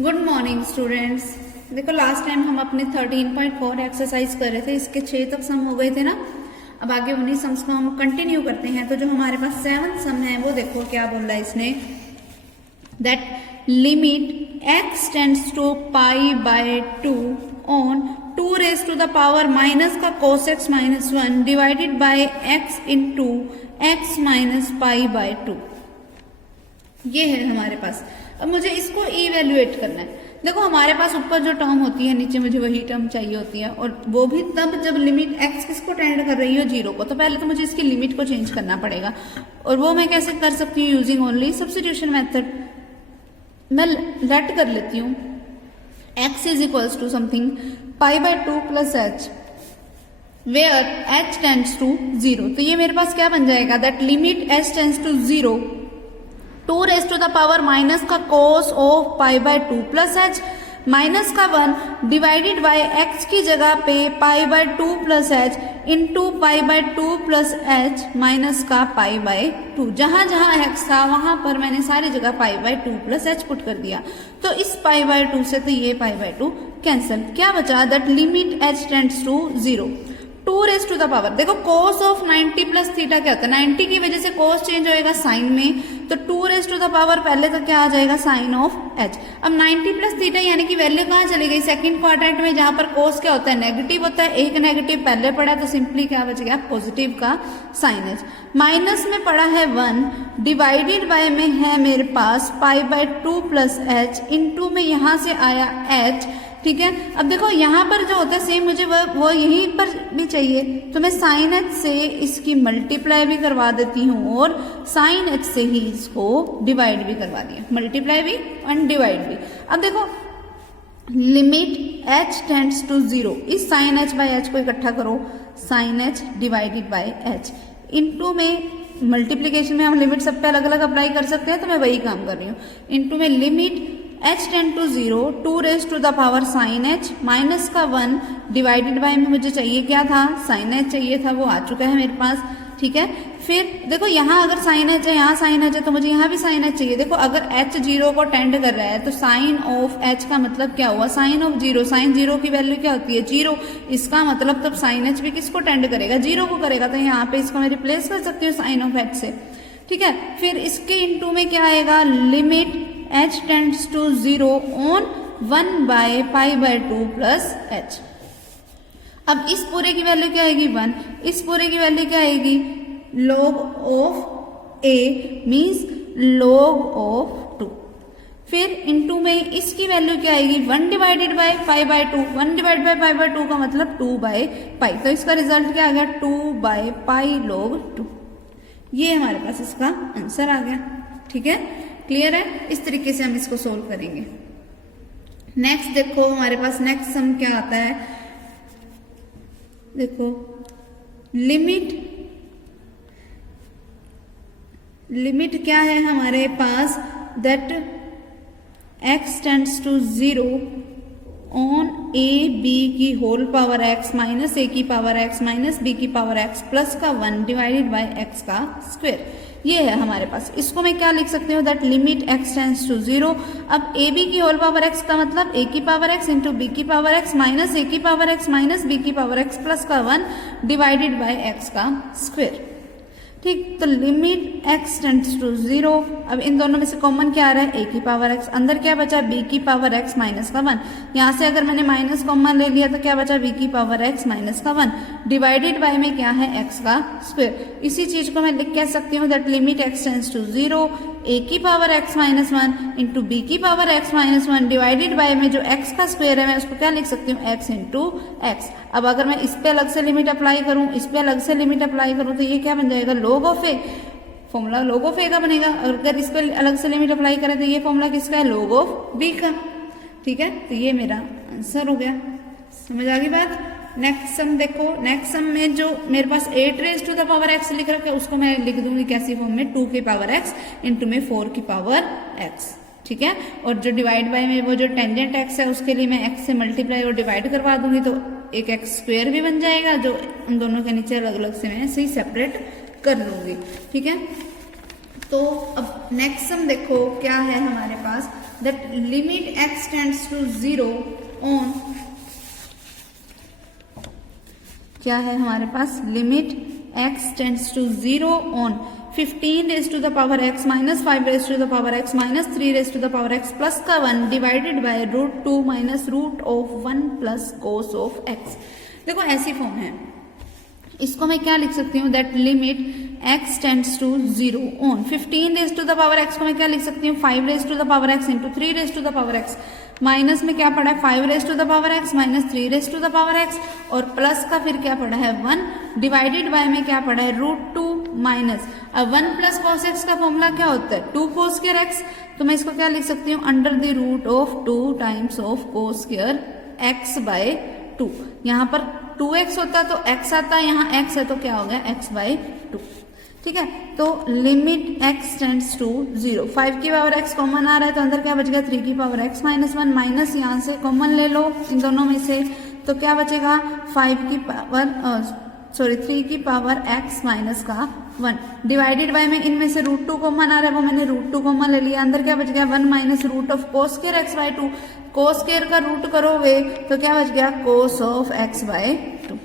Good morning students. देखो last time हम अपने 13.4 एक्सरसाइज कर रहे थे, इसके 6 तक सम हो गए थे ना। अब आगे उन्हीं सम्स को हम कंटिन्यू करते हैं। तो जो हमारे पास 7th सम है वो देखो क्या बोल रहा है इसने, that limit x tends to pi by 2 on 2 raise to the power minus का cos x minus 1 divided by x into x minus pi by 2। ये है हमारे पास। अब मुझे इसको इवेल्युएट करना है। देखो हमारे पास ऊपर जो टर्म होती है नीचे मुझे वही टर्म चाहिए होती है, और वो भी तब जब लिमिट x किसको टेंड कर रही हो, 0 को। तो पहले तो मुझे इसकी लिमिट को चेंज करना पड़ेगा, और वो मैं कैसे कर सकती हूँ, यूजिंग ओनली सब्स्टिट्यूशन मेथड। मैं लेट कर लेती हूँ x is equals to something pi by 2 plus h where h tends to 0। तो ये मेरे पास क्या बन जाएगा, that limit h tends to 0 2 raise to the power minus का cos of pi by 2 plus h minus का 1 डिवाइडेड बाय x की जगह पे pi by 2 plus h into pi by 2 plus h minus का पाई बाय 2। जहां जहां x था वहां पर मैंने सारी जगह पाई बाय 2 प्लस एच पुट कर दिया। तो इस पाई बाय 2 से तो ये पाई बाय 2 कैंसिल। क्या बचा, that limit h tends to 0 2 raise to the power. देखो cos ऑफ 90 प्लस थीटा क्या होता है, 90 की वजह से cos चेंज होएगा साइन में, तो 2 रेज टू द पावर पहले तो क्या आ जाएगा, साइन ऑफ h। अब 90 प्लस थीटा यानी कि वैल्यू कहाँ चली गई, सेकंड क्वाड्रेंट में, जहां पर cos क्या होता है, नेगेटिव होता है। एक नेगेटिव पहले पड़ा तो सिंपली क्या बच गया, पॉजिटिव का साइन h। माइनस में पड़ा है 1 डिवाइडेड बाय में है मेरे पास pi by 2 plus h into में यहां से आया h। ठीक है, अब देखो यहाँ पर जो होता है सेम मुझे वो यहीं पर भी चाहिए, तो मैं साइन h से इसकी मल्टीप्लाई भी करवा देती हूँ और साइन h से ही इसको डिवाइड भी करवा दिया, मल्टीप्लाई भी और डिवाइड भी। अब देखो लिमिट h टेंड्स टू 0, इस साइन h बाय h को इकट्ठा करो, sine h divided by h into में मल्टीप्लीकेशन में हम लिमिट सब पे अलग अलग अप्लाई कर सकते हैं, तो मैं वही काम कर रही हूँ। इंटू में limit h tend to 0 2 raise to the power sine h minus का 1 डिवाइडेड बाय में मुझे चाहिए क्या था, साइन h चाहिए था, वो आ चुका है मेरे पास। ठीक है, फिर देखो यहाँ अगर साइन h है, यहाँ साइन h है, तो मुझे यहाँ भी साइन h चाहिए। देखो अगर h 0 को टेंड कर रहा है तो साइन ऑफ h का मतलब क्या हुआ, साइन ऑफ 0। साइन 0 की वैल्यू क्या होती है, 0। इसका मतलब तब साइन h भी किसको टेंड करेगा, 0 को करेगा। तो यहाँ पे इसको मैं रिप्लेस कर सकती हूँ साइन ऑफ h से। ठीक है, फिर इसके इंटू में क्या आएगा, limit h tends to 0 on 1 by pi by 2 plus h। अब इस पूरे की वैल्यू क्या आएगी, 1। इस पूरे की वैल्यू क्या आएगी, log of a means log of 2। फिर इनटू में इसकी वैल्यू क्या आएगी, 1 divided bye pi by 2। 1 divide by pi by 2 का मतलब 2 बाय पाई, तो इसका रिजल्ट क्या आ गया, 2 बाय पाई log 2। ये हमारे पास इसका आंसर आ गया। ठीक है, क्लियर है। इस तरीके से हम इसको सोल्व करेंगे। नेक्स्ट देखो हमारे पास नेक्स्ट सम क्या आता है, देखो लिमिट क्या है हमारे पास, that x tends to 0 on a b की whole power x minus a की पावर x माइनस b की पावर x प्लस का 1 डिवाइडेड बाय x का स्क्वायर। ये है हमारे पास। इसको मैं क्या लिख सकती हूँ, that limit x tends to 0। अब a b की होल पावर x का मतलब a की पावर x इंटू b की पावर x माइनस a की पावर x माइनस b की पावर x प्लस का 1 डिवाइडेड बाय x का स्क्वायर। ठीक, तो लिमिट x टेंड्स टू 0। अब इन दोनों में से कॉमन क्या आ रहा है, a की पावर x, अंदर क्या बचा, b की पावर x माइनस का 1। यहाँ से अगर मैंने माइनस कॉमन ले लिया तो क्या बचा, b की पावर x माइनस का 1 डिवाइडेड बाय में क्या है, x का स्क्वायर। इसी चीज को मैं लिख कह सकती हूँ, that limit x tends to 0 a की power x minus 1 into b की power x minus 1 divided by में जो x का स्क्वायर है मैं उसको क्या लिख सकती हूँ, x इंटू x। अब अगर मैं इस पे अलग से लिमिट अप्लाई करूं, इस पे अलग से लिमिट अप्लाई करूं, तो ये क्या बन जाएगा, log of a। Formula log of a का बनेगा। अगर इस पे अलग से लिमिट अप्लाई करें तो ये फॉर्मूला किसका है, log ऑफ b का। ठीक है, तो ये मेरा आंसर हो गया। समझ आ गई बात। नेक्स्ट सम देखो, नेक्स्ट सम में जो मेरे पास 8 raise to the power x लिख रखा है उसको मैं लिख दूंगी कैसी फॉर्म में, 2 की पावर x इंटू में 4 की पावर x। ठीक है, और जो डिवाइड बाय में वो जो टेंजेंट x है उसके लिए मैं x से मल्टीप्लाई और डिवाइड करवा दूंगी, तो एक x स्क्वायर भी बन जाएगा, जो उन दोनों के नीचे अलग अलग से मैं सही सेपरेट कर लूंगी। ठीक है, तो अब नेक्स्ट सम देखो क्या है हमारे पास, that limit x tends to 0 on, क्या है हमारे पास, limit x tends to 0 on 15 raise to the power x minus 5 raise to the power x minus 3 raise to the power x plus का 1 divided by √2 minus √1 plus cos of x। देखो ऐसी form है, इसको मैं क्या लिख सकती हूँ, that limit x tends to 0 on 15 raise to the power x को मैं क्या लिख सकती हूँ, 5 raise to the power x into 3 raise to the power x, minus में क्या पड़ा है 5 raise to the power x minus 3 raise to the power x, और प्लस का फिर क्या पड़ा है 1 डिवाइडेड बाय में क्या पड़ा है √2 माइनस, अब 1 प्लस कॉस x का फॉर्मूला क्या होता है 2 कोस स्क्वायर x, तो मैं इसको क्या लिख सकती हूँ under the root of 2 times of cos square x by 2। यहाँ पर 2x होता तो x आता है, यहाँ x है तो क्या हो गया x बाय 2। ठीक है, तो लिमिट x टेंड्स टू 0, 5 की पावर x कॉमन आ रहा है तो अंदर क्या बच गया 3 की पावर x माइनस 1, माइनस यहाँ से कॉमन ले लो इन दोनों में से, तो क्या बचेगा 3 की पावर x माइनस का 1 डिवाइडेड बाय में इनमें से √2 कॉमन आ रहा है, वो मैंने √2 कॉमन ले लिया, अंदर क्या बच गया 1 minus root of cos square x by 2, cos square का रूट करोगे तो क्या बच गया कोस ऑफ x बाय 2।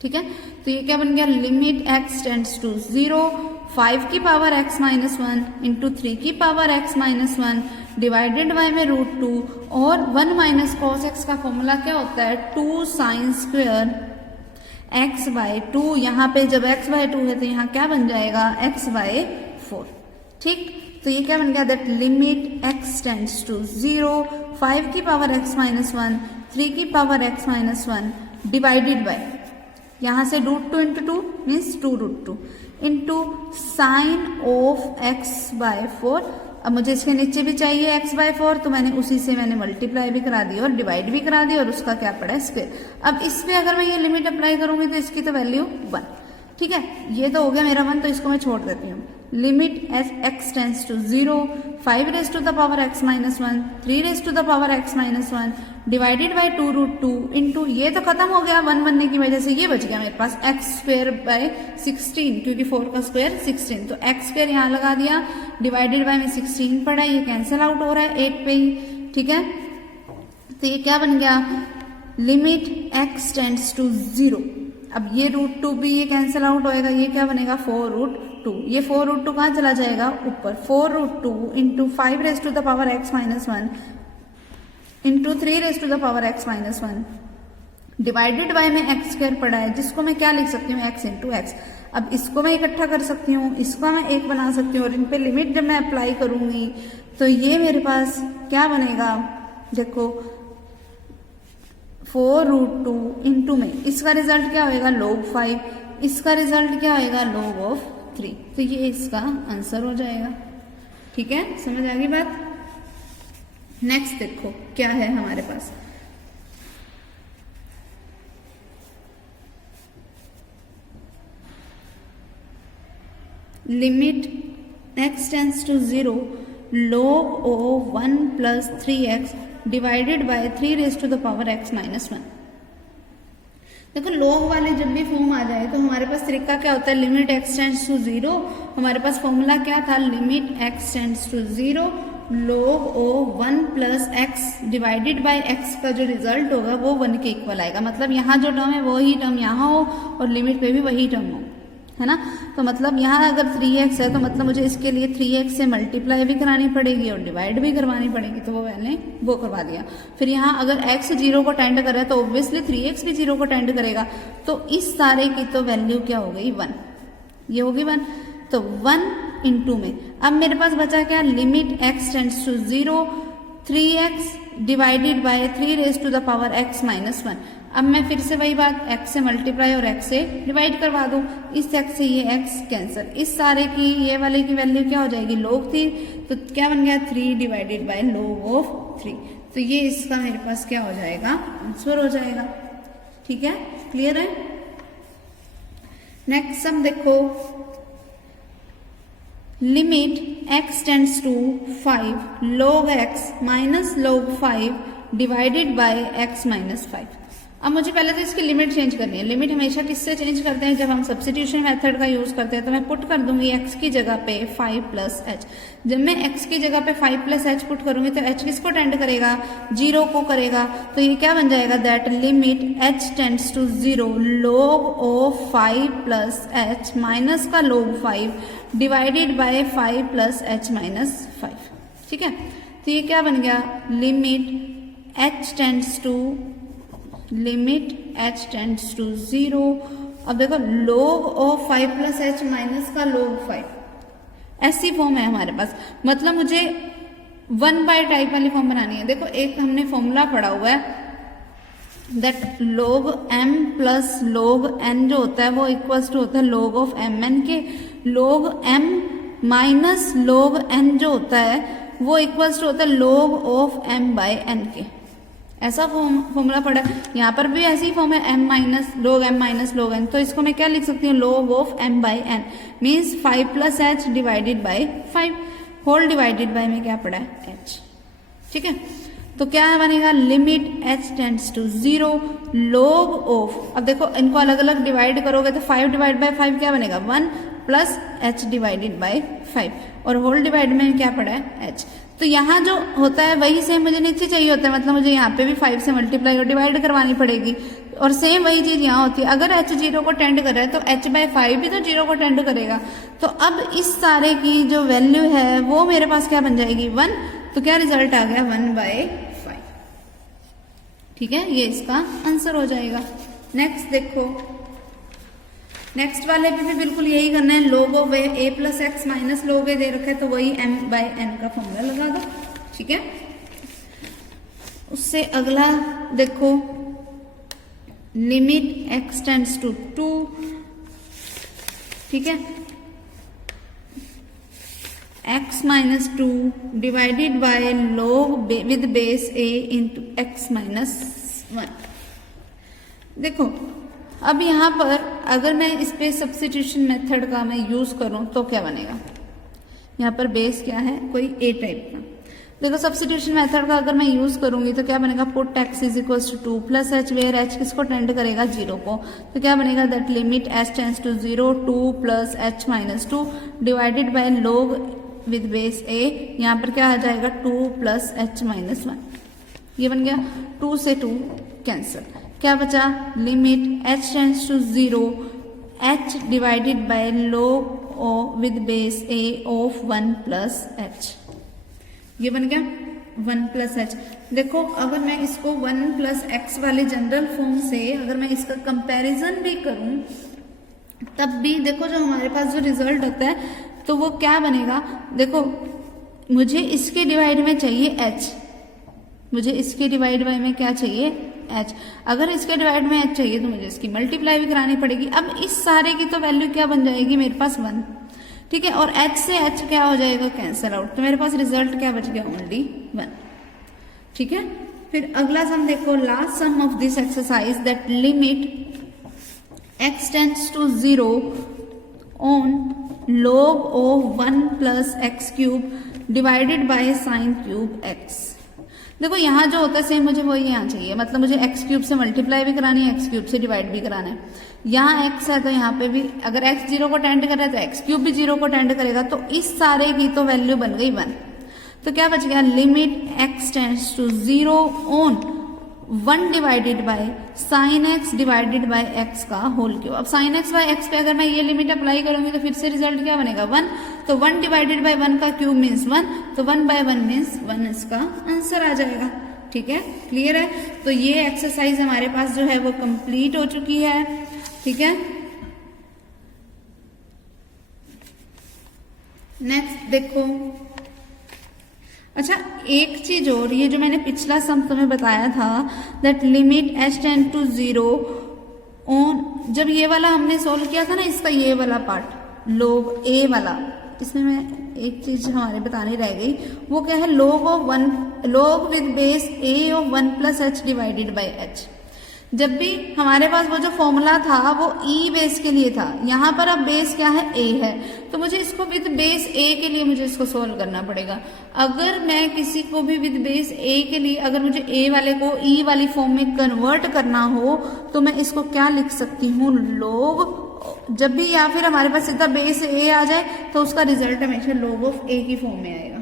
ठीक है, तो ये क्या बन गया लिमिट x टेंड्स टू 0, 5 की पावर x माइनस 1 इंटू 3 की power x minus 1 divided by में √2, और 1 माइनस कॉस x का फॉर्मूला क्या होता है 2 साइन स्क्वायर x बाय 2, यहाँ पे जब x बाय 2 है तो यहाँ क्या बन जाएगा x बाय 4। ठीक, तो ये क्या बन गया that limit x tends to 0, 5 की पावर x माइनस 1 3 की power x minus 1 divided by, यहाँ से √2 into 2 means 2√2 into sine of x by 4। अब मुझे इसके नीचे भी चाहिए x बाय 4, तो मैंने उसी से मल्टीप्लाई भी करा दी और डिवाइड भी करा दी और उसका क्या पड़ा स्क्वायर। अब इस पे अगर मैं ये लिमिट अप्लाई करूंगी तो इसकी तो वैल्यू 1। ठीक है, ये तो हो गया मेरा 1, तो इसको मैं छोड़ देती हूँ। Limit x tends to 0, 5 raise to the power x minus 1 3 raise to the power x minus 1 divided by 2√2 into, ये तो खत्म हो गया 1 बनने की वजह से, ये बच गया मेरे पास x स्क्वायर बाय 16, क्योंकि 4 का स्क्वायर 16, तो x स्क्वायर यहाँ लगा दिया, डिवाइडेड बाय में 16 पड़ा, ये कैंसिल आउट हो रहा है 8 पे ही। ठीक है, तो ये क्या बन गया लिमिट x टेंड्स टू 0, अब ये √2 भी ये कैंसिल आउट होएगा, ये क्या बनेगा 4√2, ये 4√2 कहाँ चला जाएगा ऊपर, 4√2 into 5 raise to the power x minus 1 into 3 raise to the power x minus 1 divided by में x स्क्वायर पड़ा है, जिसको मैं क्या लिख सकती हूँ x इंटू x। अब इसको मैं इकट्ठा कर सकती हूँ, इसको मैं एक बना सकती हूँ, और इन पे लिमिट जब मैं अप्लाई करूंगी तो ये मेरे पास क्या बनेगा, देखो 4√2 इंटू में इसका रिजल्ट क्या होएगा log 5, इसका रिजल्ट क्या होएगा log ऑफ 3, तो ये इसका आंसर हो जाएगा। ठीक है, समझ आ गई बात। नेक्स्ट देखो क्या है हमारे पास, limit x tends to 0, log of 1 plus 3x divided by 3 raise to the power x minus 1। देखो log वाले जब भी फॉर्म आ जाए तो हमारे पास तरीका क्या होता है, लिमिट x टेंड्स टू 0, हमारे पास फॉर्मूला क्या था, limit x tends to 0 log of 1 plus x divided by x का जो रिजल्ट होगा वो 1 के इक्वल आएगा, मतलब यहाँ जो टर्म है वही टर्म यहाँ हो और लिमिट पे भी वही टर्म हो, है ना। तो मतलब यहाँ अगर 3x है तो मतलब मुझे इसके लिए 3x से मल्टीप्लाई भी करानी पड़ेगी और डिवाइड भी करवानी पड़ेगी, तो वो मैंने वो करवा दिया। फिर यहाँ अगर x 0 को टेंड कर रहा है तो ऑब्वियसली 3x भी 0 को टेंड करेगा, तो इस सारे की तो वैल्यू क्या हो गई 1, ये होगी 1, तो 1 इंटू में अब मेरे पास बचा क्या, limit x tends to 0, 3x divided by 3 raise to the power x minus 1। अब मैं फिर से वही बात x से मल्टीप्लाई और x से डिवाइड करवा दूं, इस x से ये x कैंसिल, इस सारे की ये वाले की वैल्यू क्या हो जाएगी log 3, तो क्या बन गया 3 डिवाइडेड बाय log ऑफ 3, तो ये इसका मेरे पास क्या हो जाएगा आंसर हो जाएगा। ठीक है, क्लियर है। नेक्स्ट सम देखो, limit x tends to 5 log x minus log 5 divided by x minus 5। अब मुझे पहले तो इसकी लिमिट चेंज करनी है। लिमिट हमेशा किससे चेंज करते हैं, जब हम सब्स्टिट्यूशन मेथड का यूज करते हैं। तो मैं पुट कर दूंगी x की जगह पे 5 प्लस एच। जब मैं x की जगह पे 5 प्लस एच पुट करूंगी तो h किसको टेंड करेगा, 0 को करेगा। तो ये क्या बन जाएगा, that limit h tends to 0 log of 5 plus h minus का log 5 divided by 5 plus h minus 5। ठीक है, तो ये क्या बन गया, limit h tends to to 0। अब देखो log of 5 plus h minus का log 5, ऐसी फॉर्म है हमारे पास। मतलब मुझे 1 बाय टाइप वाली फॉर्म बनानी है। देखो एक हमने फॉर्मूला पढ़ा हुआ है that log m plus log n जो होता है वो इक्वल्स टू होता है log ऑफ mn के। log m minus log n जो होता है वो इक्वल्स टू होता है log of m by n के। ऐसा फॉर्मूला पड़ा है, यहाँ पर भी ऐसी फॉर्म है m माइनस log n। तो इसको मैं क्या लिख सकती हूँ, log of m by n means 5 plus h divided by 5 whole divided by में क्या पड़ा है h। ठीक है, तो क्या बनेगा, limit h tends to 0 log of, अब देखो इनको अलग अलग डिवाइड करोगे तो 5 डिवाइड बाई 5 क्या बनेगा, 1 प्लस h डिवाइडेड बाई 5 और होल डिवाइड में क्या पड़ा है h। तो यहाँ जो होता है वही सेम मुझे नीचे चाहिए होता है, मतलब मुझे यहाँ पे भी 5 से मल्टीप्लाई और डिवाइड करवानी पड़ेगी और सेम वही चीज यहाँ होती है। अगर h 0 को टेंड कर रहा है तो h बाय 5 भी तो 0 को टेंड करेगा। तो अब इस सारे की जो वैल्यू है वो मेरे पास क्या बन जाएगी, 1। तो क्या रिजल्ट आ गया, 1 बाय 5। ठीक है, ये इसका आंसर हो जाएगा। नेक्स्ट देखो, नेक्स्ट वाले पे भी बिल्कुल यही करना है। log of a plus x minus log a दे रखा है तो वही m बाय n का फॉर्मूला लगा दो। ठीक है, उससे अगला देखो, लिमिट x टेंड्स टू 2। ठीक है, x minus 2 divided by log with base a into x minus 1। देखो अब यहाँ पर अगर मैं इस पे सब्स्टिट्यूशन मेथड का मैं यूज करूं तो क्या बनेगा, यहाँ पर बेस क्या है, कोई a टाइप का। देखो सब्स्टिट्यूशन मेथड का अगर मैं यूज करूंगी तो क्या बनेगा, put x is equal to 2 plus h, where h किसको टेंड करेगा, 0 को। तो क्या बनेगा, that limit h tends to 0 2 plus h minus 2 divided by log with base a। यहाँ पर क्या आ जाएगा, 2 प्लस एच माइनस 1। ये बन गया, 2 से 2 कैंसिल, क्या बचा, limit h tends to 0 h divided by log with base a of 1 plus h। ये बन गया 1 प्लस एच। देखो अगर मैं इसको 1 प्लस एक्स वाले जनरल फॉर्म से अगर मैं इसका कंपैरिजन भी करूं तब भी देखो जो हमारे पास जो रिजल्ट होता है तो वो क्या बनेगा। देखो मुझे इसके डिवाइड में चाहिए h, मुझे इसके डिवाइड बाय में क्या चाहिए, h। अगर इसके डिवाइड में h चाहिए तो मुझे इसकी मल्टीप्लाई भी करानी पड़ेगी। अब इस सारे की तो वैल्यू क्या बन जाएगी मेरे पास 1। ठीक है, और h से h क्या हो जाएगा, कैंसिल आउट। तो मेरे पास रिजल्ट क्या बच गया, ओनली 1। ठीक है, फिर अगला सम देखो, last sum of this exercise that limit x tends to 0 on log of 1 plus x cube divided by sine cube x। देखो यहाँ जो होता है सेम मुझे वही यहाँ चाहिए, मतलब मुझे एक्स क्यूब से मल्टीप्लाई भी करानी है, एक्स क्यूब से डिवाइड भी कराना है। यहाँ x है तो यहाँ पे भी अगर x 0 को टेंड कर रहा है तो एक्स क्यूब भी 0 को टेंड करेगा। तो इस सारे की तो वैल्यू बन गई 1। तो क्या बच गया, limit x tends to 0 on 1 divided by sine x divided by x का होल क्यूब। अब साइन x बाय x पे अगर मैं ये लिमिट अप्लाई करूंगी तो फिर से रिजल्ट क्या बनेगा, 1। तो 1 डिवाइडेड बाय 1 का क्यूब मीन्स 1, तो 1 बाय 1 मीन्स 1 इसका आंसर आ जाएगा। ठीक है, क्लियर है। तो ये एक्सरसाइज हमारे पास जो है वो कंप्लीट हो चुकी है। ठीक है, नेक्स्ट देखो, अच्छा एक चीज और, ये जो मैंने पिछला सम तुम्हें बताया था that limit h tend to 0 on, जब ये वाला हमने सोल्व किया था ना, इसका ये वाला पार्ट log a वाला, इसमें मैं एक चीज हमारे बताने रह गई, वो क्या है, log with base a of 1 plus h divided by h। जब भी हमारे पास वो जो फॉर्मूला था वो ई बेस के लिए था, यहाँ पर अब बेस क्या है, ए है, तो मुझे इसको विद बेस ए के लिए मुझे इसको सोल्व करना पड़ेगा। अगर मैं किसी को भी विद बेस ए के लिए अगर मुझे ए वाले को ई वाली फॉर्म में कन्वर्ट करना हो तो मैं इसको क्या लिख सकती हूँ, लॉग, जब भी या फिर हमारे पास सीधा बेस ए आ जाए तो उसका रिजल्ट हमेशा लॉग ऑफ ए की फॉर्म में आएगा।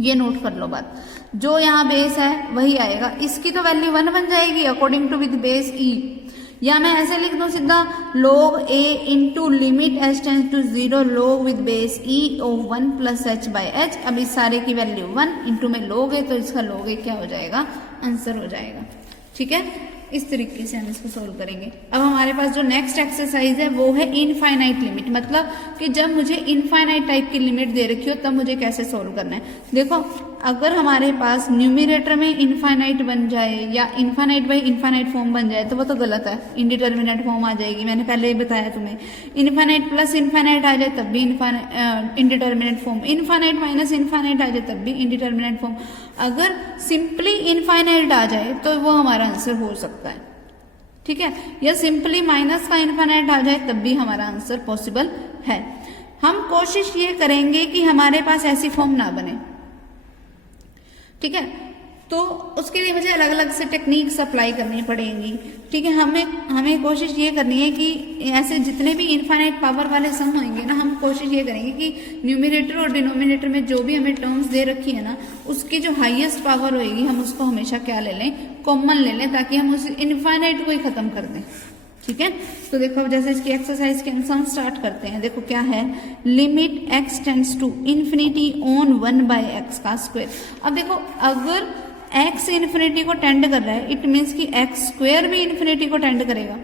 ये नोट कर लो बात, जो यहाँ बेस है वही आएगा, इसकी तो वैल्यू 1 बन जाएगी according to with base e, या मैं ऐसे लिख दूं सीधा log a into limit h tends to 0 log with base e of 1 plus h by h। अब इस सारे की वैल्यू 1 इंटू में log a, तो इसका log a क्या हो जाएगा, आंसर हो जाएगा। ठीक है, इस तरीके से हम इसको सोल्व करेंगे। अब हमारे पास जो नेक्स्ट एक्सरसाइज है वो है इनफाइनाइट लिमिट, मतलब कि जब मुझे इनफाइनाइट टाइप की लिमिट दे रखी हो तब मुझे कैसे सोल्व करना है। देखो, अगर हमारे पास न्यूमिनेटर में इनफाइनाइट बन जाए या इनफाइनाइट बाई इनफाइनाइट फॉर्म बन जाए तो वो तो गलत है, इनडिटर्मिनेट फॉर्म आ जाएगी। मैंने पहले ही बताया तुम्हें, इनफाइनाइट प्लस इनफाइनाइट आ जाए तब भी indeterminate form, infinite minus infinite आ जाए तब भी इनडिटर्मिनेट फॉर्म। अगर सिंपली इनफाइनाइट आ जाए तो वो हमारा आंसर हो सकता है, ठीक है, या सिंपली माइनस का इनफाइनाइट आ जाए तब भी हमारा आंसर पॉसिबल है। हम कोशिश ये करेंगे कि हमारे पास ऐसी फॉर्म ना बने, ठीक है, तो उसके लिए मुझे अलग अलग से टेक्निक्स अप्लाई करनी पड़ेंगी। ठीक है, हमें कोशिश ये करनी है कि ऐसे जितने भी इनफाइनाइट पावर वाले सम होंगे ना, हम कोशिश ये करेंगे कि न्यूमिनेटर और डिनोमिनेटर में जो भी हमें टर्म्स दे रखी है ना, उसकी जो हाईएस्ट पावर होगी हम उसको हमेशा क्या ले लें, कॉमन ले लें, ताकि हम उस इनफाइनाइट को ही खत्म कर दें। ठीक है, तो देखो अब जैसे इसकी एक्सरसाइज के हम स्टार्ट करते हैं। देखो क्या है, limit x tends to infinity on 1/x का स्क्वायर। अब देखो, अगर x इन्फिनिटी को टेंड कर रहा है, इट मीन्स कि x स्क्वायर भी इन्फिनिटी को टेंड करेगा,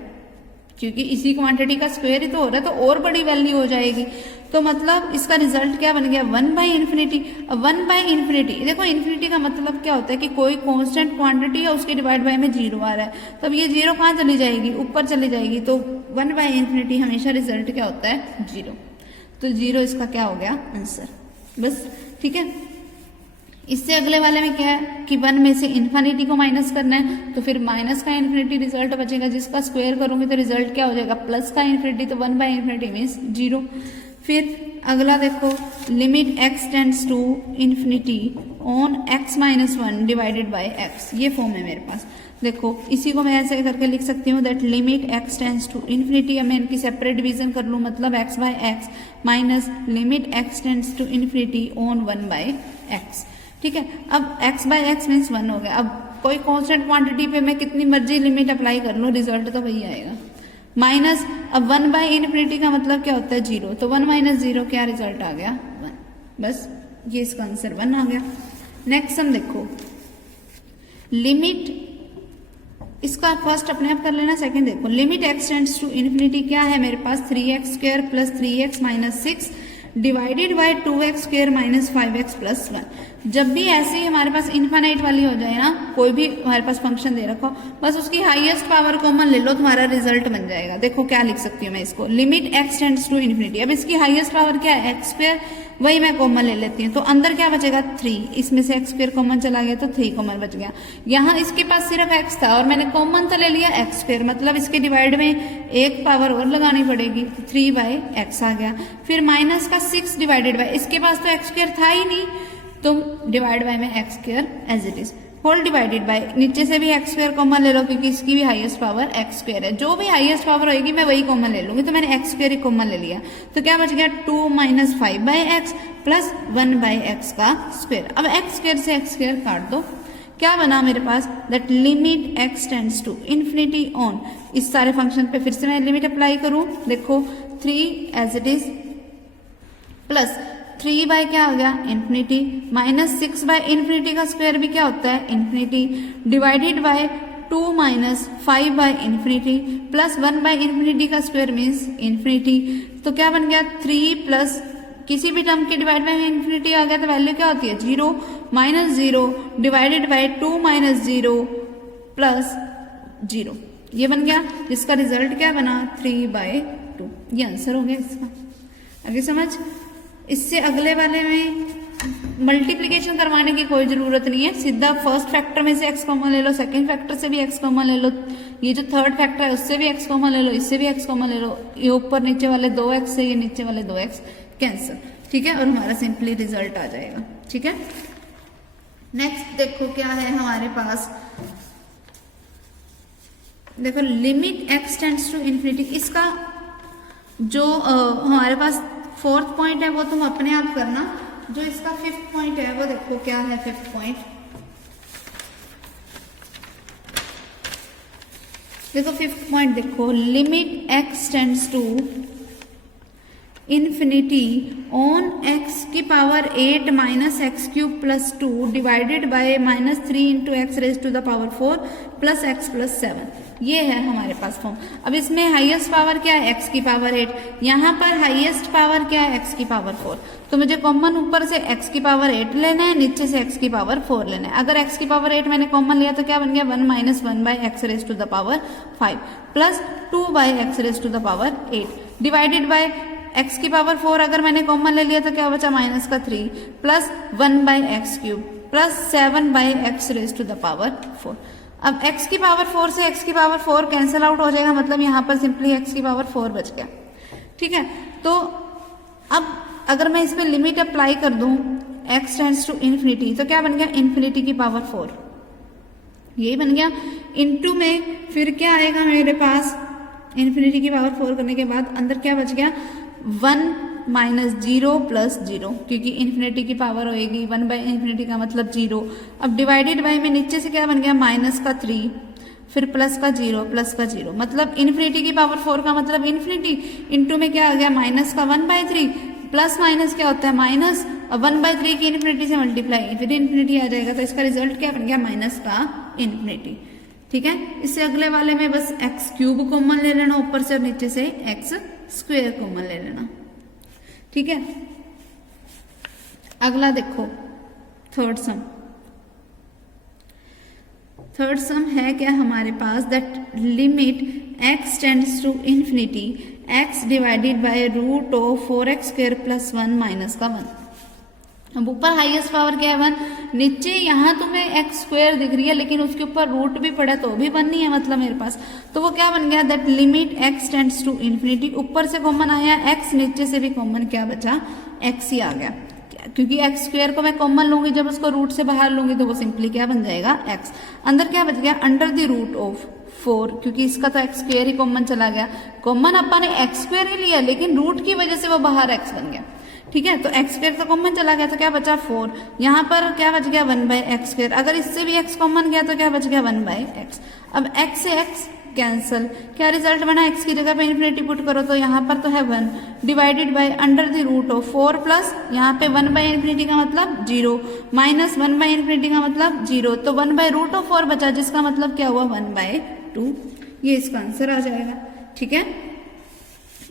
क्योंकि इसी क्वांटिटी का स्क्वायर ही तो हो रहा है, तो और बड़ी वैल्यू हो जाएगी। तो मतलब इसका रिजल्ट क्या बन गया, 1/इन्फिनिटी। अब 1/इन्फिनिटी, देखो इन्फिनिटी का मतलब क्या होता है कि कोई कांस्टेंट क्वांटिटी है उसके डिवाइड बाय में 0 आ रहा है, तब ये 0 कहाँ चली जाएगी, ऊपर चली जाएगी, तो 1/इन्फिनिटी हमेशा रिजल्ट क्या होता है, 0। तो 0 इसका क्या हो गया, आंसर। बस, ठीक है। इससे अगले वाले में क्या है कि 1 में से इन्फिनिटी को माइनस करना है, तो फिर माइनस का इन्फिनिटी रिजल्ट बचेगा, जिसका स्क्वायर करूंगी तो रिजल्ट क्या हो जाएगा, प्लस का इन्फिनिटी, तो 1/इन्फिनिटी मीन्स 0। फिर अगला देखो, limit x tends to infinity on x-1 divided by x, ये फॉर्म है मेरे पास। देखो इसी को मैं ऐसे करके लिख सकती हूँ, that limit x tends to infinity, अब मैं इनकी सेपरेट डिवीजन कर लूँ, मतलब x/x minus limit x tends to infinity on 1/x। ठीक है, अब x/x मीन्स 1 हो गया। अब कोई कांस्टेंट क्वांटिटी पे मैं कितनी मर्जी लिमिट अप्लाई कर लूँ, रिजल्ट तो वही आएगा, माइनस। अब 1/इन्फिनिटी का मतलब क्या होता है, 0, तो 1 - 0 क्या रिजल्ट आ गया, 1। बस, ये इसका आंसर 1 आ गया। नेक्स्ट हम देखो, लिमिट, इसका फर्स्ट अपने आप कर लेना, सेकंड देखो, limit x tends to infinity क्या है मेरे पास, 3x² plus 3x minus 6 divided by 2x square minus 5x plus 1। जब भी ऐसे ही हमारे पास इनफाइनाइट वाली हो जाए ना, कोई भी हमारे पास फंक्शन दे रखो, बस उसकी हाईएस्ट पावर कॉमन ले लो, तुम्हारा रिजल्ट बन जाएगा। देखो क्या लिख सकती हूँ मैं इसको, limit x tends to infinity, अब इसकी हाईएस्ट पावर क्या है, x स्क्वायर, वही मैं कॉमन ले लेती हूँ, तो अंदर क्या बचेगा, 3, इसमें से x स्क्वायर कॉमन चला गया तो 3 कॉमन बच गया। यहाँ इसके पास सिर्फ x था और मैंने कॉमन तो ले लिया x स्क्वायर, मतलब इसके डिवाइड में एक पावर और लगानी पड़ेगी, 3/x आ गया। फिर माइनस का 6 डिवाइडेड बाय, इसके पास तो x स्क्वायर था ही नहीं, तो डिवाइड बाय में x square as it is, whole divided by, नीचे से भी x स्क्वायर कॉमन ले लो क्योंकि इसकी भी हाईएस्ट पावर x स्क्वायर है, जो भी हाईएस्ट पावर होगी मैं वही कॉमन ले लूंगी, तो मैंने x स्क्वायर ही कॉमन ले लिया, तो क्या बच गया, 2 - 5/x प्लस 1/x का स्क्वायर। अब x स्क्वायर से x स्क्वायर काट दो, क्या बना मेरे पास, that limit x tends to infinity on, इस सारे फंक्शन पे फिर से मैं लिमिट अप्लाई करूं, देखो 3 as it is plus 3 by क्या हो गया, इन्फिनिटी, माइनस 6/इन्फिनिटी का स्क्वायर भी क्या होता है, इन्फिनिटी, डिवाइडेड बाय 2 - 5/इन्फिनिटी प्लस 1/इन्फिनिटी का स्क्वायर मीन्स इन्फिनिटी, तो क्या बन गया, 3 प्लस किसी भी टर्म के डिवाइड में इन्फिनिटी आ गया तो वैल्यू क्या होती है, 0 - 0 डिवाइडेड बाय 2 - 0 प्लस 0, ये बन गया, जिसका रिजल्ट क्या बना, 3/2। ये आंसर हो गया इसका। आगे समझ, इससे अगले वाले में मल्टीप्लिकेशन करवाने की कोई जरूरत नहीं है, सीधा फर्स्ट फैक्टर में से x कॉमन ले लो, सेकंड फैक्टर से भी x कॉमन ले लो, ये जो थर्ड फैक्टर है उससे भी x कॉमन ले लो, इससे भी x कॉमन ले लो, ये ऊपर नीचे वाले 2x से ये नीचे वाले 2x कैंसिल, ठीक है, और हमारा सिंपली रिजल्ट आ जाएगा। ठीक है, नेक्स्ट देखो क्या है हमारे पास, देखो limit x tends to infinity, इसका जो हमारे पास फोर्थ पॉइंट है वो तुम अपने आप करना, जो इसका फिफ्थ पॉइंट है वो देखो क्या है फिफ्थ पॉइंट। देखो फिफ्थ पॉइंट देखो, limit x tends to infinity on x की power 8 minus x cube plus 2 divided by minus 3 into x raise to the power 4 plus x plus 7, ये है हमारे पास फॉर्म। अब इसमें हाईएस्ट पावर क्या है x की पावर 8, यहाँ पर हाईएस्ट पावर क्या है x की पावर 4, तो मुझे कॉमन ऊपर से x की पावर 8 लेना है, नीचे से x की पावर 4 लेना है। अगर x की पावर 8 मैंने कॉमन लिया तो क्या बन गया 1 minus 1 by x raise to the power 5 plus 2 by x raise to the power 8 divided by x की पावर 4 अगर मैंने कॉमन ले लिया तो क्या बचा माइनस का 3 plus 1 by x cube plus 7 by x raise to the power 4। अब x की पावर 4 से x की पावर 4 कैंसिल आउट हो जाएगा, मतलब यहाँ पर सिंपली x की पावर 4 बच गया। ठीक है, तो अब अगर मैं इस पे लिमिट अप्लाई कर दूं x टेंड्स टू इन्फिनिटी, तो क्या बन गया इन्फिनिटी की पावर 4, यही बन गया। इनटू में फिर क्या आएगा मेरे पास, इन्फिनिटी की पावर 4 करने के बाद अंदर क्या बच गया 1 माइनस 0 प्लस 0, क्योंकि इन्फिनिटी की पावर होएगी 1 बाय इन्फिनिटी का मतलब 0। अब डिवाइडेड बाय में नीचे से क्या बन गया माइनस का 3 फिर प्लस का 0 प्लस का 0, मतलब इन्फिनिटी की पावर 4 का मतलब इन्फिनिटी, इनटू में क्या आ गया माइनस का 1 बाय 3, प्लस माइनस क्या होता है माइनस, 1 बाय 3 की इन्फिनिटी से मल्टीप्लाई फिर इन्फिनिटी आ जाएगा, तो इसका रिजल्ट क्या बन गया माइनस का इन्फिनिटी। ठीक है, इससे अगले वाले में बस एक्स क्यूब कॉमन ले लेना ऊपर से और नीचे से एक्स स्क्वायर कॉमन ले लेना। ठीक है, अगला देखो थर्ड सम। थर्ड सम है क्या हमारे पास, that limit x tends to infinity x divided by root of 4x square plus 1 minus का 1। अब ऊपर हाईएस्ट पावर क्या है 1, नीचे यहाँ तुम्हें एक्स स्क्वायर दिख रही है लेकिन उसके ऊपर रूट भी पड़ा तो भी 1 नहीं है मतलब मेरे पास, तो वो क्या बन गया that limit x tends to infinity, ऊपर से कॉमन आया x, नीचे से भी कॉमन क्या बचा x ही आ गया, क्योंकि एक्स स्क्वायर को मैं कॉमन लूंगी जब उसको रूट से बाहर लूंगी तो वो सिंपली क्या बन जाएगा x। अंदर क्या बच गया अंडर द रूट ऑफ 4, क्योंकि इसका तो एक्स स्क्वायर ही कॉमन चला गया, कॉमन अपन ने एक्स स्क्वायर ही लिया लेकिन रूट की वजह से वो बाहर x बन गया। ठीक है, तो एक्स स्क्वायर तो कॉमन चला गया तो क्या बचा 4, यहाँ पर क्या बच गया 1 बाय एक्स स्क्वायर, अगर इससे भी x कॉमन गया तो क्या बच गया 1 बाय एक्स। अब x से x कैंसल, क्या रिजल्ट बना x की जगह पे इन्फिनिटी पुट करो तो यहाँ पर तो है 1 divided by under the root of 4 plus यहाँ पे 1 बाय इन्फिनिटी का मतलब 0 माइनस 1 बाय इन्फिनिटी का मतलब 0, तो 1 बाय रूट ऑफ 4 बचा जिसका मतलब क्या हुआ 1 बाय 2, ये इसका आंसर आ जाएगा। ठीक है,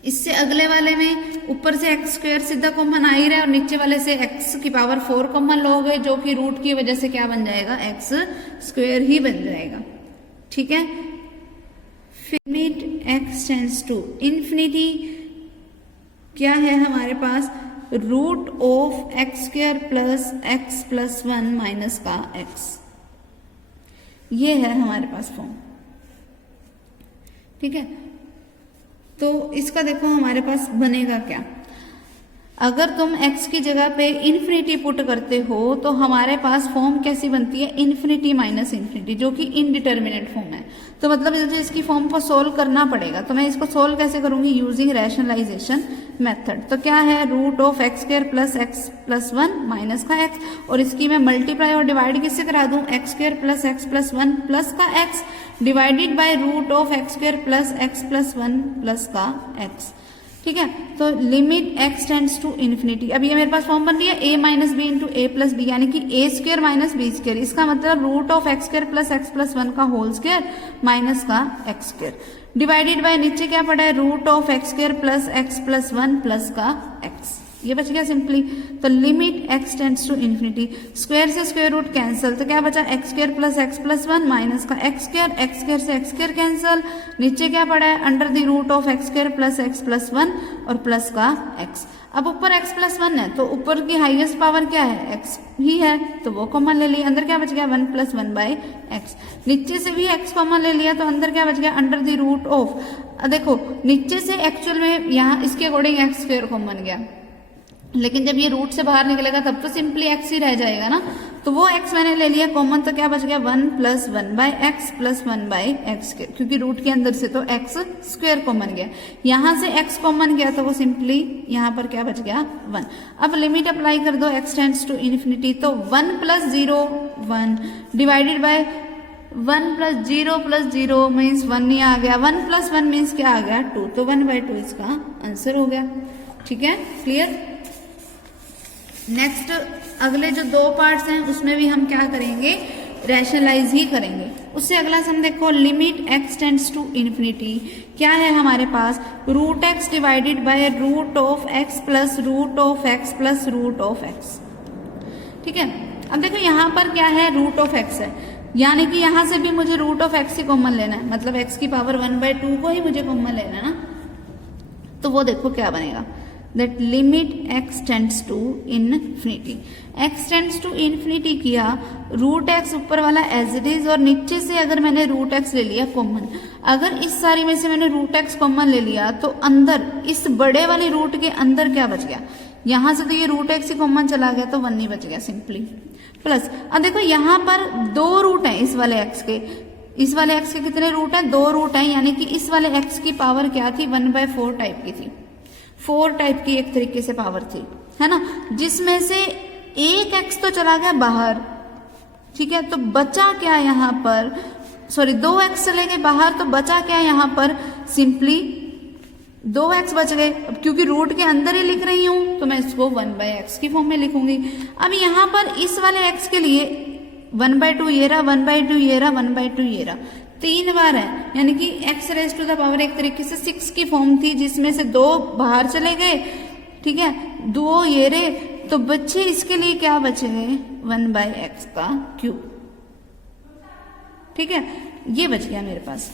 इससे अगले वाले में ऊपर से एक्स स्क्वायर सीधा कॉमन आ ही रहा है और नीचे वाले से एक्स की पावर 4 कॉमन लोगे जो कि रूट की वजह से क्या बन जाएगा एक्स स्क्वायर ही बन जाएगा। ठीक है, limit x tends to infinity क्या है हमारे पास root of x square plus x plus 1 minus का एक्स, ये है हमारे पास फॉर्म। ठीक है, तो इसका देखो हमारे पास बनेगा क्या, अगर तुम x की जगह पे इन्फिनिटी पुट करते हो तो हमारे पास फॉर्म कैसी बनती है इन्फिनिटी माइनस इन्फिनिटी, जो कि इनडिटर्मिनेट फॉर्म है। तो मतलब मुझे इसकी फॉर्म को सोल्व करना पड़ेगा, तो मैं इसको सोल्व कैसे करूंगी यूजिंग रैशनलाइजेशन मेथड। तो क्या है root of x square plus x plus 1 minus का एक्स, और इसकी मैं मल्टीप्लाई और डिवाइड किससे करा दूं x square plus x plus 1 plus का x divided by root of x square plus x plus 1 plus का एक्स। ठीक है, तो limit x tends to infinity, अब ये मेरे पास फॉर्म बन रही है a minus b into a plus b, यानी कि a square minus b square, इसका मतलब root of x square plus x plus 1 का होल स्क्वायर माइनस का एक्स स्क्वायर डिवाइडेड बाय नीचे क्या पड़ा है root of x square plus x plus 1 plus का एक्स, ये बच गया सिंपली। तो limit x tends to infinity, square से स्क्वायर रूट कैंसिल, तो क्या बचा x square plus x plus 1 minus का x स्क्वायर से x स्क्वायर कैंसिल, नीचे क्या पड़ा है under the root of x square plus x plus 1 और प्लस का x। अब ऊपर x प्लस 1 है तो ऊपर की हाईएस्ट पावर क्या है x ही है, तो वो कॉमन ले लिया, अंदर क्या बच गया 1 प्लस 1 बाई एक्स। नीचे से भी x कॉमन ले लिया तो अंदर क्या बच गया अंडर द रूट ऑफ, देखो नीचे से एक्चुअल में यहाँ इसके अकॉर्डिंग x स्क्वायर कॉमन गया, लेकिन जब ये रूट से बाहर निकलेगा तब तो सिंपली x ही रह जाएगा ना, तो वो x मैंने ले लिया कॉमन, तो क्या बच गया 1 plus 1 by x plus 1 by x square, क्योंकि रूट के अंदर से तो x स्क्वायर कॉमन गया, यहाँ से x कॉमन गया तो वो सिंपली यहाँ पर क्या बच गया 1। अब लिमिट अप्लाई कर दो x टेंड्स टू इन्फिनिटी, तो 1 plus 0 1 divided bye 1 plus 0 means 1 ही आ गया, 1 प्लस 1 मीन्स क्या आ गया 2, तो 1/2 इसका आंसर हो गया। ठीक है, क्लियर। नेक्स्ट अगले जो दो पार्ट्स हैं उसमें भी हम क्या करेंगे, रैशनलाइज ही करेंगे। उससे अगला सम देखो, limit x tends to infinity, क्या है हमारे पास root x divided by root of x plus root of x plus root of x। ठीक है, अब देखो यहाँ पर क्या है रूट ऑफ x है, यानी कि यहाँ से भी मुझे रूट ऑफ x ही कॉमन लेना है, मतलब x की पावर 1/2 को ही मुझे कॉमन लेना है ना, तो वो देखो क्या बनेगा, that limit x tends to infinity, x tends to infinity किया, रूट x ऊपर वाला एज इट इज और नीचे से अगर मैंने रूट x ले लिया कॉमन, अगर इस सारी में से मैंने रूट x कॉमन ले लिया तो अंदर इस बड़े वाले रूट के अंदर क्या बच गया, यहां से तो ये रूट x ही कॉमन चला गया तो 1 ही बच गया सिंपली, प्लस अब देखो यहाँ पर 2 रूट है इस वाले x के, इस वाले x के कितने रूट है 2 रूट है, यानी कि इस वाले x की पावर क्या थी 1/4 टाइप की थी, 4 टाइप की एक तरीके से पावर थी, है ना, जिसमें से एक x तो चला गया बाहर। ठीक है, तो बचा क्या यहाँ पर, सॉरी 2x चले गए बाहर, तो बचा क्या यहाँ पर सिंपली 2x बच गए। अब क्योंकि रूट के अंदर ही लिख रही हूं तो मैं इसको 1/x की फॉर्म में लिखूंगी। अब यहाँ पर इस वाले x के लिए 1/2 ये रहा, 1/2 ये रहा, 1/2 ये रहा, 3 बार है, यानी कि x raise to the power एक तरीके से 6 की फॉर्म थी, जिसमें से 2 बाहर चले गए। ठीक है, 2 ये रे, तो बच्चे इसके लिए क्या बचे गए 1/x का क्यूब। ठीक है, ये बच गया मेरे पास,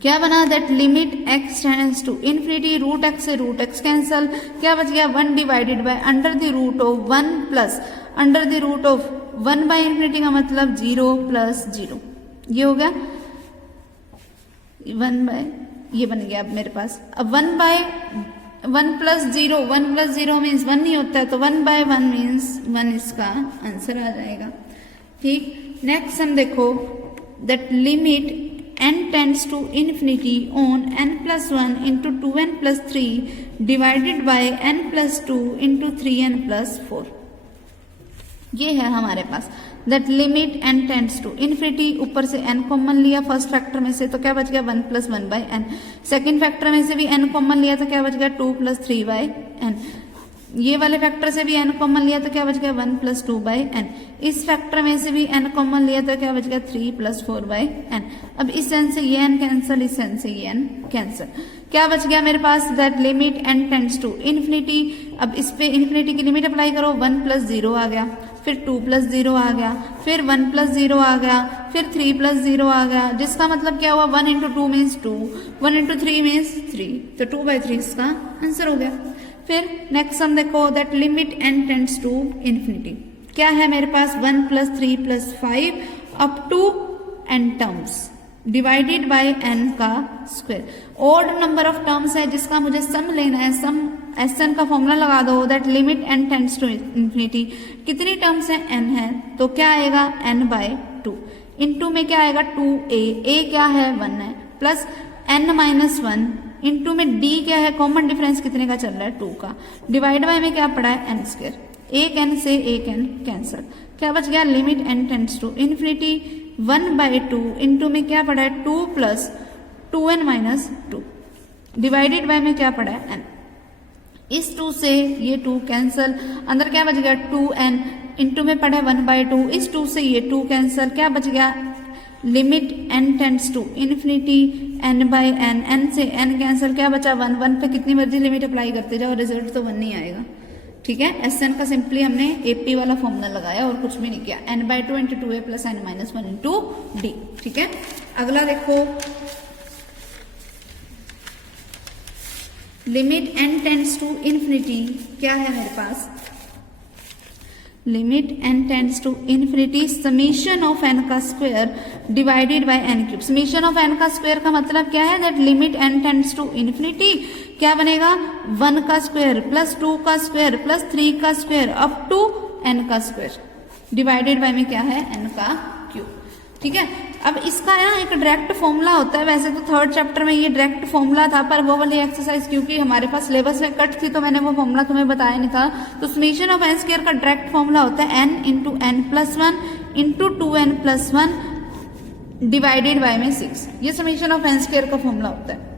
क्या बना that limit x tends to infinity, root x से रूट x कैंसल, क्या बच गया 1 divided by under the root of 1 plus under the root of 1/इन्फिनिटी का मतलब 0 प्लस 0, ये हो गया 1 ये बन गया अब मेरे पास। अब 1 प्लस 0 मीन्स 1 नहीं होता है, तो 1/1 मीन्स 1 इसका आंसर आ जाएगा। ठीक, नेक्स्ट हम देखो that limit n tends to infinity on n plus 1 into 2n plus 3 divided by n plus 2 into 3n plus 4। ये है हमारे पास that limit n tends to infinity, ऊपर से n कॉमन लिया फर्स्ट फैक्टर में से, तो क्या बच गया 1 प्लस 1/n, सेकेंड फैक्टर में से भी n कॉमन लिया तो क्या बच गया 2 प्लस 3/n, ये वाले फैक्टर से भी n कॉमन लिया तो क्या बच गया 1 प्लस 2/n, इस फैक्टर में से भी n कॉमन लिया तो क्या बच गया 3 प्लस 4/n। अब इस n से ये n कैंसिल, इस n से ये n कैंसिल, क्या बच गया मेरे पास that limit n tends to infinity. अब इस पे इन्फिनिटी की लिमिट अप्लाई करो, 1 प्लस 0 आ गया, फिर 2 प्लस 0 आ गया, फिर 1 प्लस 0 आ गया, फिर 3 प्लस 0 आ गया, जिसका मतलब क्या हुआ 1 इंटू 2 मीन्स 2, 1 इंटू 3 मीन्स 3, तो 2/3 इसका आंसर हो गया। फिर नेक्स्ट हम देखो that limit n tends to infinity, क्या है मेरे पास 1 plus 3 plus 5 up to n terms divided by n का square. Odd number of terms है जिसका मुझे सम लेना है, सम Sn का फॉर्मूला लगा दो that limit n tends to infinity, कितनी टर्म्स है n है, तो क्या आएगा n/2, इनटू में क्या आएगा 2a क्या है 1 है, प्लस n-1 इनटू में d क्या है, कॉमन डिफरेंस कितने का चल रहा है 2 का, डिवाइड बाय में क्या पड़ा है n स्क्वायर, एक n से एक n कैंसिल, क्या बच गया limit n tends to infinity 1/2 into में क्या पड़ा है 2 प्लस 2n-2 डिवाइडेड बाय में क्या पड़ा है n, इस 2 से ये 2 कैंसिल, अंदर क्या बच गया 2n इनटू में पड़ा है 1/2, इस 2 से ये 2 कैंसिल, क्या बच गया limit n tends to infinity n by n से n कैंसिल, क्या बचा 1, 1 पे कितनी मर्जी लिमिट अप्लाई करते जाओ, रिजल्ट तो 1 नहीं आएगा। ठीक है, SN का सिंपली हमने AP वाला फॉर्मूला लगाया और कुछ भी नहीं किया, n/2 × 2a + n - 1 × d। ठीक है, अगला देखो, limit n tends to infinity, क्या है मेरे पास, limit n tends to infinity summation of n का square divided by n cube. Summation of n का स्क्वायर का मतलब क्या है, that limit n tends to infinity क्या बनेगा, 1 का स्क्वायर प्लस 2 का स्क्वायर प्लस 3 का स्क्वायर अप टू n का स्क्वायर डिवाइडेड बाय में क्या है, n का क्यूब। ठीक है, अब इसका ना एक डायरेक्ट फॉर्मूला होता है, वैसे तो 3rd चैप्टर में ये डायरेक्ट फॉर्मूला था, पर वो वाली एक्सरसाइज क्योंकि हमारे पास सिलेबस में कट थी तो मैंने वो फॉर्मूला तुम्हें बताया नहीं था। तो समेशन ऑफ n स्क्वायर का डायरेक्ट फॉर्मूला होता है n × n+1 × 2n+1 divided by में 6। ये समेशन ऑफ n स्क्वायर का फॉर्मूला होता है,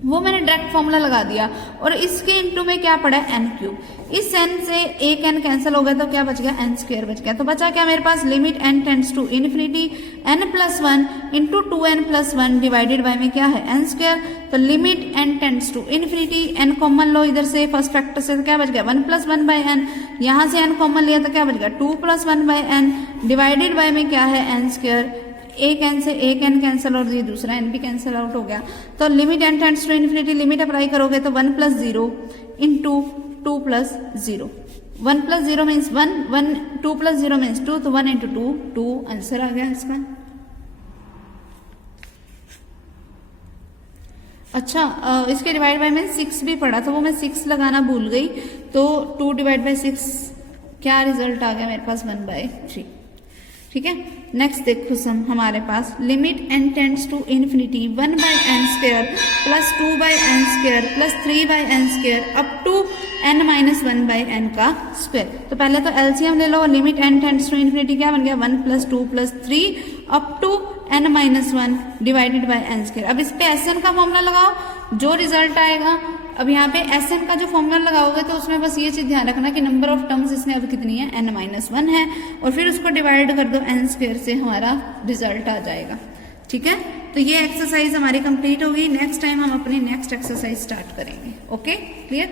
वो मैंने डायरेक्ट फॉर्मूला लगा दिया। और इसके इंटू में क्या पड़ा है, n क्यूब। इस n से एक n कैंसिल हो गया तो क्या बच गया, n स्क्वायर बच गया। तो बचा क्या मेरे पास, limit n tends to infinity n+1 × 2n+1 divided by में क्या है, n स्क्वायर। तो limit n tends to infinity, n common लो इधर से फर्स्ट फैक्टर से, तो क्या बच गया 1 + 1/n, यहां से n कॉमन लिया तो क्या बच गया 2 + 1/n डिवाइडेड बाय में क्या है, n स्क्वायर। एक n से एक n कैंसिल और ये दूसरा n भी कैंसिल आउट हो गया। तो limit n tends to infinity, limit apply करोगे तो 1 + 0 × 2 + 0, 1 + 0 मीन्स 1, 1 2 + 0 मीन्स 2, तो 1 × 2 2 आंसर आ गया इसका। अच्छा, इसके डिवाइड बाय में 6 भी पड़ा तो वो मैं 6 लगाना भूल गई, तो 2 / 6 क्या रिजल्ट आ गया मेरे पास 1/3। ठीक है, नेक्स्ट देखो सम हमारे पास, limit n tends to infinity 1/n² plus 2/n² plus 3/n² up to n - 1/n का स्क्वायर। तो पहले तो एलसीएम ले लो, limit n tends to infinity क्या बन गया 1 + 2 + 3 up to n - 1 divided by n²। अब इस पे SN का फॉर्मूला लगाओ, जो रिजल्ट आएगा। अब यहाँ पे SN का जो फॉर्मूला लगाओगे तो उसमें बस ये चीज ध्यान रखना कि नंबर ऑफ टर्म्स इसमें अब कितनी है, n - 1 है, और फिर उसको डिवाइड कर दो n² से, हमारा रिजल्ट आ जाएगा। ठीक है, तो ये एक्सरसाइज हमारी कंप्लीट होगी। नेक्स्ट टाइम हम अपनी नेक्स्ट एक्सरसाइज स्टार्ट करेंगे। Okay, clear.